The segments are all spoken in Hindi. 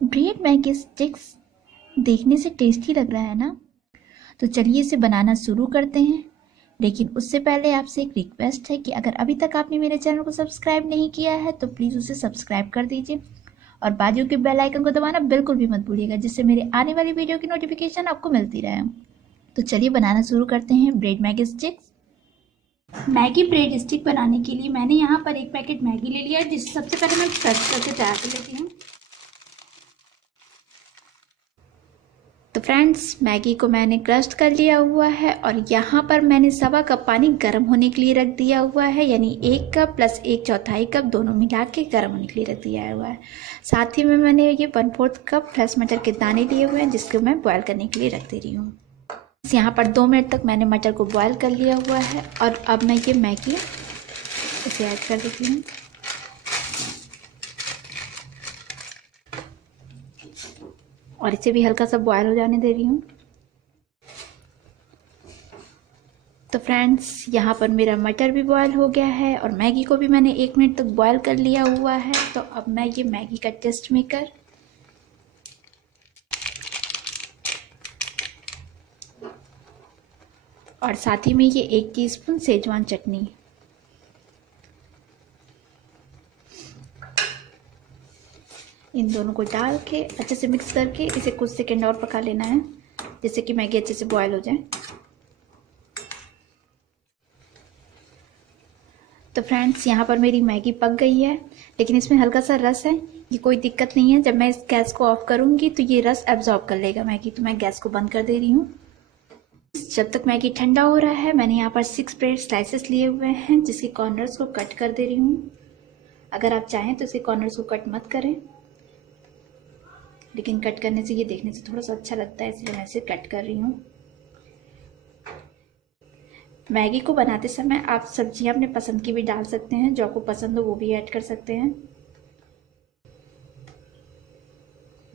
ब्रेड मैगी स्टिक्स देखने से टेस्टी लग रहा है ना? तो चलिए इसे बनाना शुरू करते हैं। लेकिन उससे पहले आपसे एक रिक्वेस्ट है कि अगर अभी तक आपने मेरे चैनल को सब्सक्राइब नहीं किया है तो प्लीज़ उसे सब्सक्राइब कर दीजिए और बाजू के बेल आइकन को दबाना बिल्कुल भी मत भूलिएगा, जिससे मेरे आने वाली वीडियो की नोटिफिकेशन आपको मिलती रहे। तो चलिए बनाना शुरू करते हैं bread Maggi sticks. Maggi bread stick बनाने के लिए मैंने यहाँ पर एक पैकेट मैगी ले लिया है, जिसे सबसे पहले मैं क्रश करके तैयार कर लेती हूँ। तो फ्रेंड्स, मैगी को मैंने क्रश कर लिया हुआ है और यहाँ पर मैंने सवा कप पानी गर्म होने के लिए रख दिया हुआ है, यानी 1 कप प्लस 1/4 कप दोनों मिला के गर्म होने के लिए रख दिया हुआ है। साथ ही में मैंने ये 1/4 कप फ्रेश मटर के दाने लिए हुए हैं, जिसको मैं बॉयल करने के लिए रख दे रही हूँ। यहाँ पर 2 मिनट तक मैंने मटर को बॉयल कर लिया हुआ है और अब मैं ये मैगी इसे ऐड कर देती हूँ। और इसे भी हल्का सा बॉयल हो जाने दे रही हूँ। तो फ्रेंड्स, यहाँ पर मेरा मटर भी बॉयल हो गया है और मैगी को भी मैंने 1 मिनट तक बॉयल कर लिया हुआ है। तो अब मैं ये मैगी का टेस्ट मेकर और साथ ही में ये 1 टीस्पून सेजवान चटनी, इन दोनों को डाल के अच्छे से मिक्स करके इसे कुछ सेकंड और पका लेना है, जिससे कि मैगी अच्छे से बॉयल हो जाए। तो फ्रेंड्स, यहाँ पर मेरी मैगी पक गई है, लेकिन इसमें हल्का सा रस है। ये कोई दिक्कत नहीं है, जब मैं इस गैस को ऑफ करूँगी तो ये रस एब्जॉर्ब कर लेगा मैगी। तो मैं गैस को बंद कर दे रही हूँ। जब तक मैगी ठंडा हो रहा है, मैंने यहाँ पर 6 ब्रेड स्लाइसेस लिए हुए हैं, जिसके कॉर्नर्स को कट कर दे रही हूँ। अगर आप चाहें तो इसके कॉर्नर्स को कट मत करें, लेकिन कट करने से ये देखने से थोड़ा सा अच्छा लगता है, इसलिए मैं इसे कट कर रही हूँ। मैगी को बनाते समय आप सब्जियां अपने पसंद की भी डाल सकते हैं, जो आपको पसंद हो वो भी ऐड कर सकते हैं।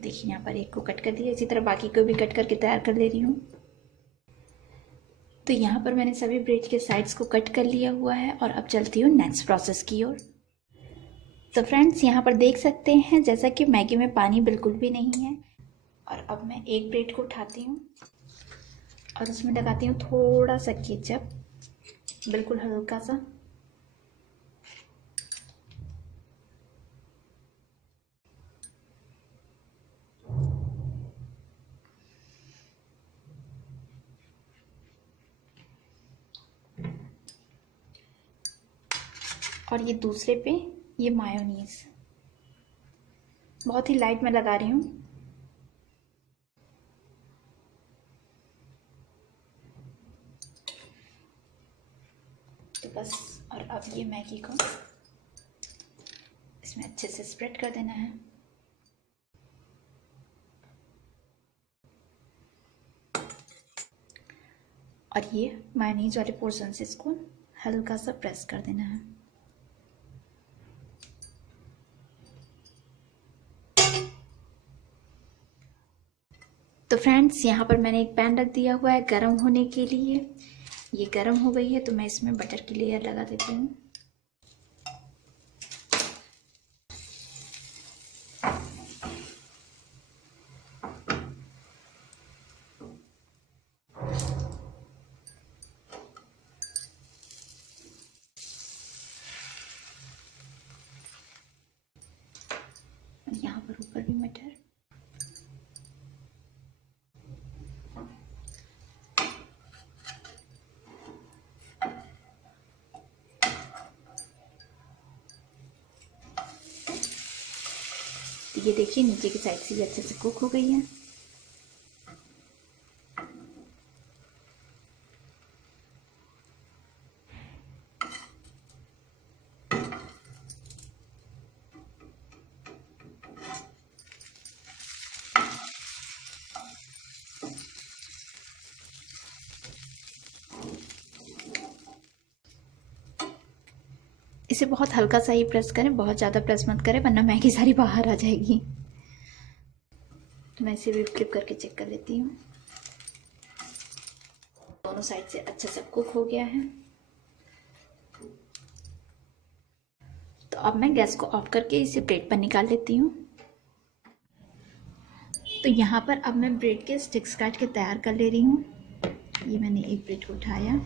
देखिए, यहाँ पर एक को कट कर दिया, इसी तरह बाकी को भी कट करके तैयार कर ले रही हूँ। तो यहाँ पर मैंने सभी ब्रेड के साइड्स को कट कर लिया हुआ है और अब चलती हूँ नेक्स्ट प्रोसेस की ओर। तो फ्रेंड्स, यहाँ पर देख सकते हैं जैसा कि मैगी में पानी बिल्कुल भी नहीं है। और अब मैं एक ब्रेड को उठाती हूँ और उसमें लगाती हूँ थोड़ा सा केचप, बिल्कुल हल्का सा। और ये दूसरे पे ये मायोनीज बहुत ही लाइट में लगा रही हूँ। तो बस, और अब ये मैगी को इसमें अच्छे से स्प्रेड कर देना है। और ये मायोनीज वाले पोर्शन से इसको हल्का सा प्रेस कर देना है। तो फ्रेंड्स, यहाँ पर मैंने एक पैन रख दिया हुआ है गर्म होने के लिए। ये गर्म हो गई है, तो मैं इसमें बटर की लेयर लगा देती हूँ। यहाँ पर ऊपर भी मटर। तो ये देखिए, नीचे की साइड से ये अच्छे से कुक हो गई है। इसे बहुत हल्का सा ही प्रेस करें, बहुत ज़्यादा प्रेस मत करें, वरना मैगी सारी बाहर आ जाएगी। तो मैं इसे भी फ्लिप करके चेक कर लेती हूँ। दोनों साइड से अच्छे से कुक हो गया है। तो अब मैं गैस को ऑफ करके इसे प्लेट पर निकाल लेती हूँ। तो यहाँ पर अब मैं ब्रेड के स्टिक्स काट के तैयार कर ले रही हूँ। ये मैंने एक ब्रेड को उठाया,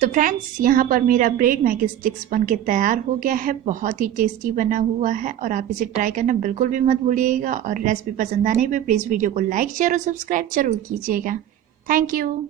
तो फ्रेंड्स यहाँ पर मेरा ब्रेड मैगी स्टिक्स बन के तैयार हो गया है। बहुत ही टेस्टी बना हुआ है और आप इसे ट्राई करना बिल्कुल भी मत भूलिएगा। और रेसिपी पसंद आने पे प्लीज़ वीडियो को लाइक शेयर और सब्सक्राइब जरूर कीजिएगा। Thank you.